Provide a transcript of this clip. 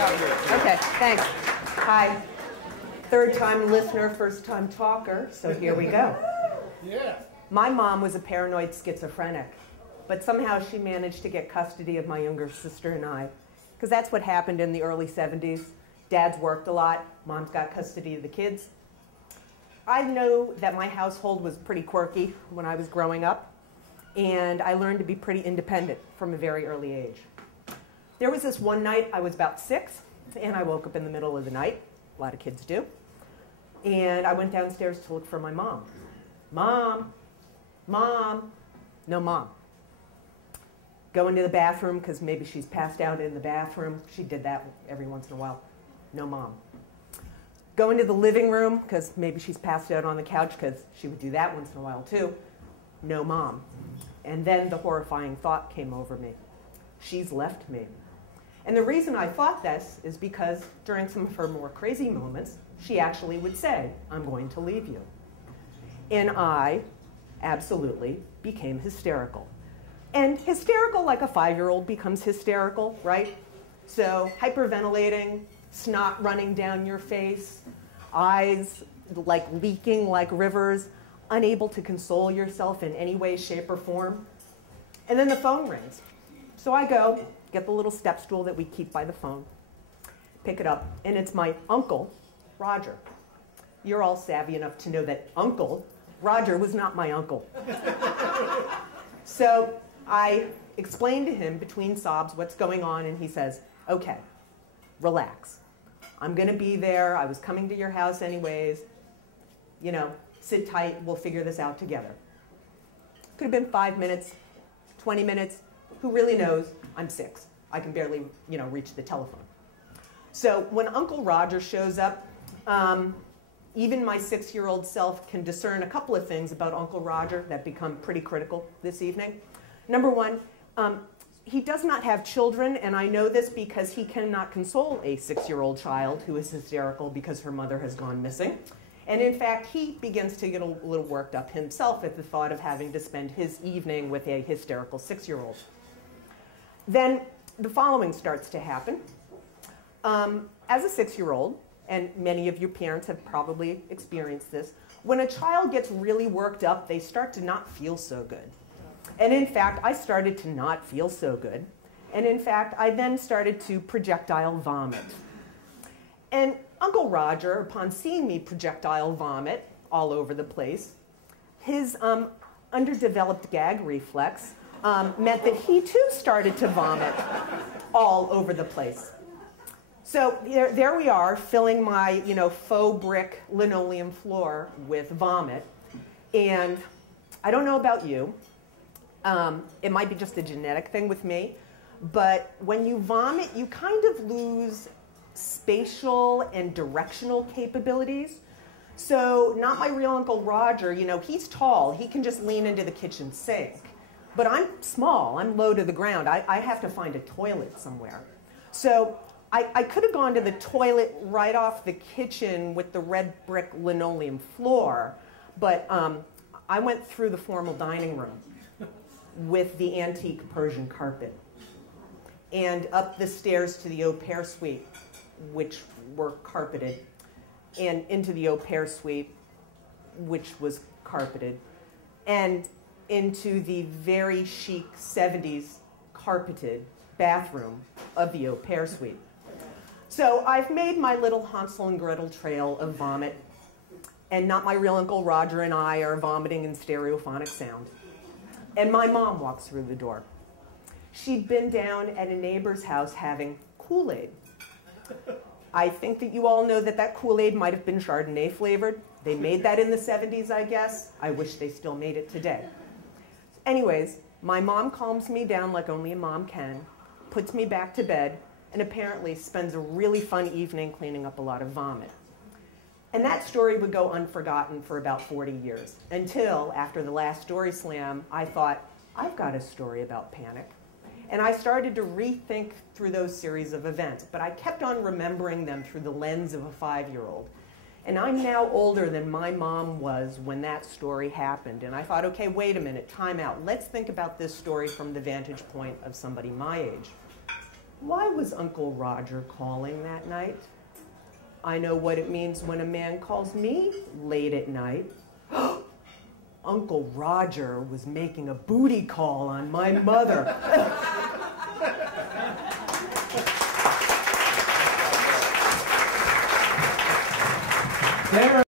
Okay, thanks. Hi. Third-time listener, first-time talker, so here we go. Yeah. My mom was a paranoid schizophrenic, but somehow she managed to get custody of my younger sister and I, because that's what happened in the early 70s. Dad's worked a lot, mom's got custody of the kids. I know that my household was pretty quirky when I was growing up, and I learned to be pretty independent from a very early age. There was this one night, I was about 6, and I woke up in the middle of the night. A lot of kids do. And I went downstairs to look for my mom. Mom, Mom, no mom. Go into the bathroom, because maybe she's passed out in the bathroom. She did that every once in a while. No mom. Go into the living room, because maybe she's passed out on the couch, because she would do that once in a while too. No mom. And then the horrifying thought came over me. She's left me. And the reason I thought this is because during some of her more crazy moments, she actually would say, I'm going to leave you. And I absolutely became hysterical. And hysterical like a 5-year-old becomes hysterical, right? So hyperventilating, snot running down your face, eyes like leaking like rivers, unable to console yourself in any way, shape, or form. And then the phone rings. So I go, get the little step stool that we keep by the phone, pick it up, and it's my uncle, Roger. You're all savvy enough to know that Uncle Roger was not my uncle. So I explained to him between sobs what's going on, and he says, okay, relax. I'm going to be there. I was coming to your house anyways. You know, sit tight. We'll figure this out together. Could have been 5 minutes, 20 minutes. Who really knows? I'm 6. I can barely, reach the telephone. So when Uncle Roger shows up, even my 6-year-old self can discern a couple of things about Uncle Roger that become pretty critical this evening. Number one, he does not have children, and I know this because he cannot console a 6-year-old child who is hysterical because her mother has gone missing. And in fact, he begins to get a little worked up himself at the thought of having to spend his evening with a hysterical 6-year-old. Then the following starts to happen. As a 6-year-old, and many of your parents have probably experienced this, when a child gets really worked up, they start to not feel so good. And in fact, I started to not feel so good. And in fact, I then started to projectile vomit. And Uncle Roger, upon seeing me projectile vomit all over the place, his underdeveloped gag reflex meant that he too started to vomit all over the place. So there we are, filling my faux brick linoleum floor with vomit. And I don't know about you. It might be just a genetic thing with me. But when you vomit, you kind of lose spatial and directional capabilities. So not my real Uncle Roger, he's tall. He can just lean into the kitchen sink. But I'm small. I'm low to the ground. I have to find a toilet somewhere. So I could have gone to the toilet right off the kitchen with the red brick linoleum floor, but I went through the formal dining room with the antique Persian carpet and up the stairs to the au pair suite, which were carpeted, and into the au pair suite, which was carpeted, and into the very chic 70s carpeted bathroom of the au pair suite. So I've made my little Hansel and Gretel trail of vomit, and not my real Uncle Roger and I are vomiting in stereophonic sound. And my mom walks through the door. She'd been down at a neighbor's house having Kool-Aid. I think that you all know that that Kool-Aid might have been Chardonnay flavored. They made that in the 70s, I guess. I wish they still made it today. Anyways, my mom calms me down like only a mom can, puts me back to bed, and apparently spends a really fun evening cleaning up a lot of vomit. And that story would go unforgotten for about 40 years, until after the last Story Slam, I thought, I've got a story about panic. And I started to rethink through those series of events, but I kept on remembering them through the lens of a 5-year-old. And I'm now older than my mom was when that story happened. And I thought, okay, wait a minute, time out. Let's think about this story from the vantage point of somebody my age. Why was Uncle Roger calling that night? I know what it means when a man calls me late at night. Uncle Roger was making a booty call on my mother. Dara